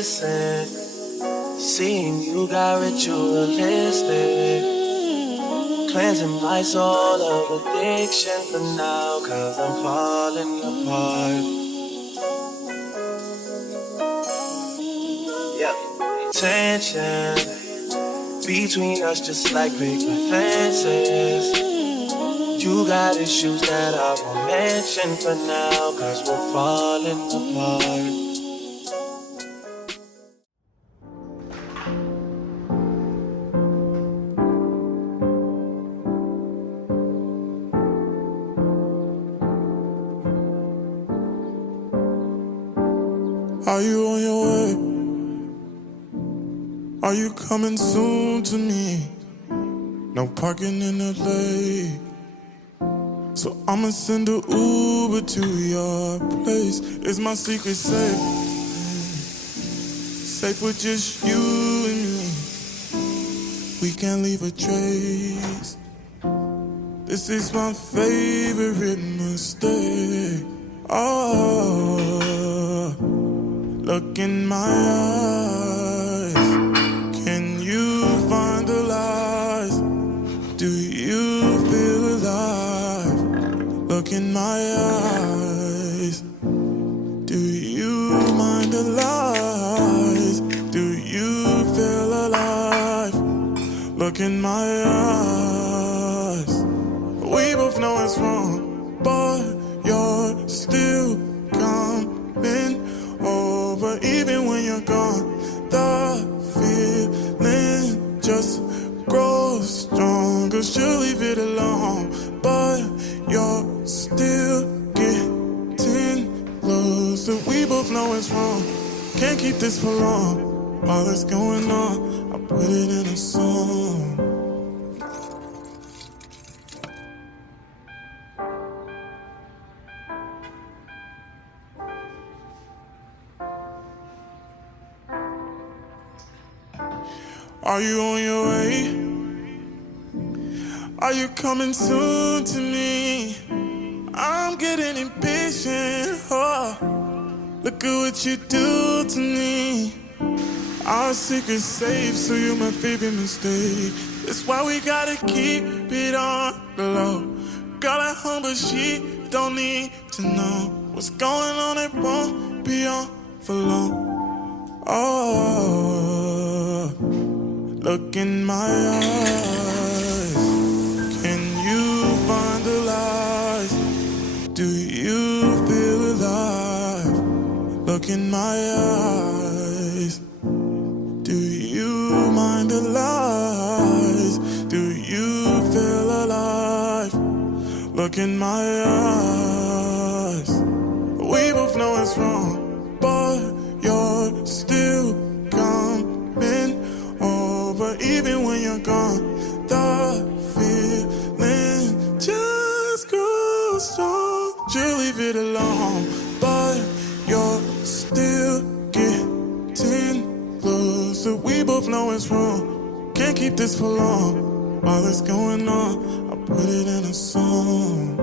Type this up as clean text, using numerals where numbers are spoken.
missing. Seeing you got ritualistic. Cleansing my soul of addiction for now, 'cause I'm falling apart. Yep, tension between us just like big fences. You got issues that I won't mention for now, 'cause we're falling apart. Are you on your way? Are you coming soon to me? No parking in LA, so I'ma send an Uber to your place. Is my secret safe? Safe with just you and me. We can't leave a trace. This is my favorite mistake. Oh, look in my eyes. Can you find the lies? Do you feel alive? Look in my eyes. Do you mind the lies? Do you feel alive? Look in my eyes. We both know it's wrong, but you're still coming over. Even when you're gone, the feeling just grows stronger. She'll leave it alone, but you're still getting closer. We both know it's wrong, can't keep this for long. All that's going on, I put it in a song. Are you on your way? Are you coming soon to me? I'm getting impatient. Oh, look at what you do to me. Our secret's safe, so you're my favorite mistake. That's why we gotta keep it on the low. Girl at home, but she don't need to know what's going on. It won't be on for long. Oh, look in my eyes. Can you find the lies? Do you feel alive? Look in my eyes. Do you mind the lies? Do you feel alive? Look in my eyes. We both know it's wrong, but you're still coming over. Even when you're gone, the feeling just grows strong. You'll leave it alone, but you're still getting closer. We both know it's wrong, can't keep this for long. All that's going on, I put it in a song.